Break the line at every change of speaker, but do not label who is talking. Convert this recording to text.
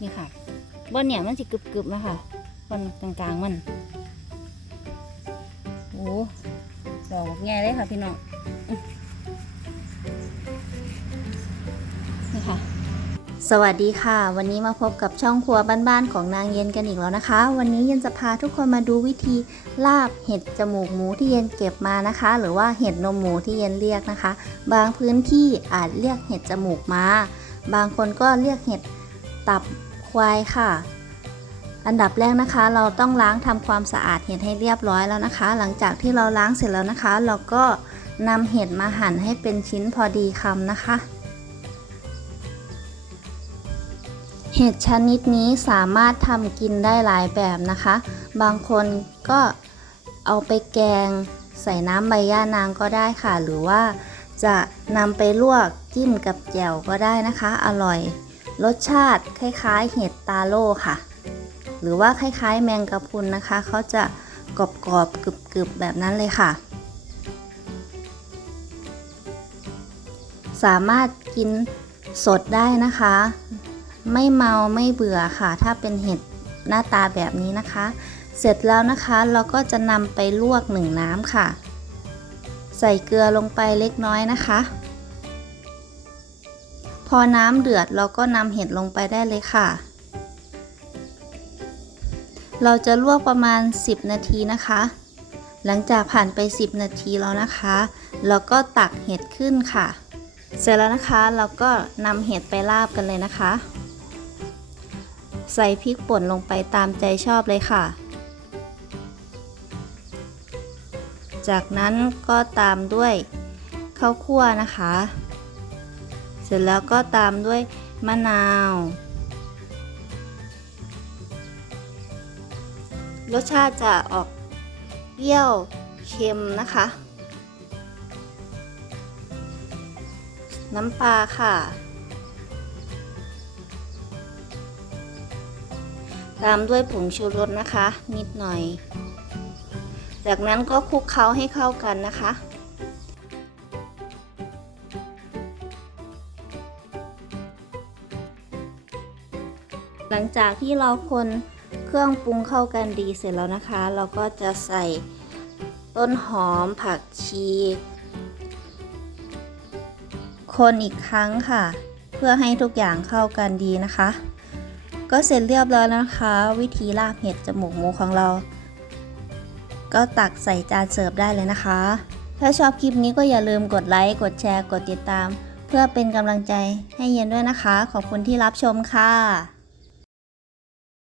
นี่ค่ะบนเนี่ยมันสิกรึบๆนะคะบนกลางๆมันโอ้ดอกแง่เลยค่ะพี่น้องนี่ค่ะสวัสดีค่ะ วันนี้มาพบกับช่องครัวบ้านๆของนางเย็นกันอีกแล้วนะคะ วันนี้เย็นจะพาทุกคนมาดูวิธีลาบเห็ดจมูกหมูที่เย็นเก็บมานะคะ หรือว่าเห็ดนมหมูที่เย็นเรียกนะคะ บางพื้นที่อาจเรียกเห็ดจมูกมา บางคนก็เรียกเห็ดตับ ควายค่ะ อันดับแรกนะคะ เราต้องล้างทำความสะอาดเห็ดให้เรียบร้อยแล้วนะคะ หลังจากที่เราล้างเสร็จแล้วนะคะ เราก็นำเห็ดมาหั่นให้เป็นชิ้นพอดีคำนะคะ เห็ดชนิดนี้สามารถทำกินได้หลายแบบนะคะ บางคนก็เอาไปแกงใส่น้ำใบย่านางก็ได้ค่ะ หรือว่าจะนำไปลวกจิ้มกับแจ่วก็ได้นะคะ อร่อย รสชาติคล้ายๆ เห็ดตาโล่ค่ะ หรือว่าคล้ายๆ แมงกะพรุนนะคะ เขาจะกรอบๆกรึบๆแบบนั้นเลยค่ะ สามารถกินสดได้นะคะ ไม่เมาไม่เบื่อค่ะ ถ้าเป็นเห็ดหน้าตาแบบนี้นะคะ เสร็จแล้วนะคะเราก็จะนำไปลวกหนึ่งน้ำค่ะ ใส่เกลือลงไปเล็กน้อยนะคะ พอน้ำเดือดเราก็นำเห็ดลงไปได้เลยค่ะ เราจะลวกประมาณ 10 นาทีนะคะ หลังจากผ่านไป 10 นาทีแล้วนะคะ เราก็ตักเห็ดขึ้นค่ะ เสร็จแล้วนะคะเราก็นำเห็ดไปลาบกันเลยนะคะ ใส่พริกป่นลงไปตามใจชอบเลยค่ะ จากนั้นก็ตามด้วยข้าวคั่วนะคะ เสร็จแล้วก็ตามด้วยมะนาว รสชาติจะออกเปรี้ยวเค็มนะคะ น้ำปลาค่ะ ตามด้วยผงชูรสนะคะ นิดหน่อย จากนั้นก็คลุกเคล้าให้เข้ากันนะคะ หลังจากที่เราคนเครื่องปรุงเข้ากันดีเสร็จแล้วนะคะ เราก็จะใส่ต้นหอมผักชี คนอีกครั้งค่ะ เพื่อให้ทุกอย่างเข้ากันดีนะคะ ก็เสร็จเรียบร้อยแล้วนะคะ วิธีลาบเห็ดจมูกหมูของเรา ก็ตักใส่จานเสิร์ฟได้เลยนะคะ ถ้าชอบคลิปนี้ก็อย่าลืมกดไลค์กดแชร์กดติดตาม เพื่อเป็นกำลังใจให้เย็นด้วยนะคะ ขอบคุณที่รับชมค่ะ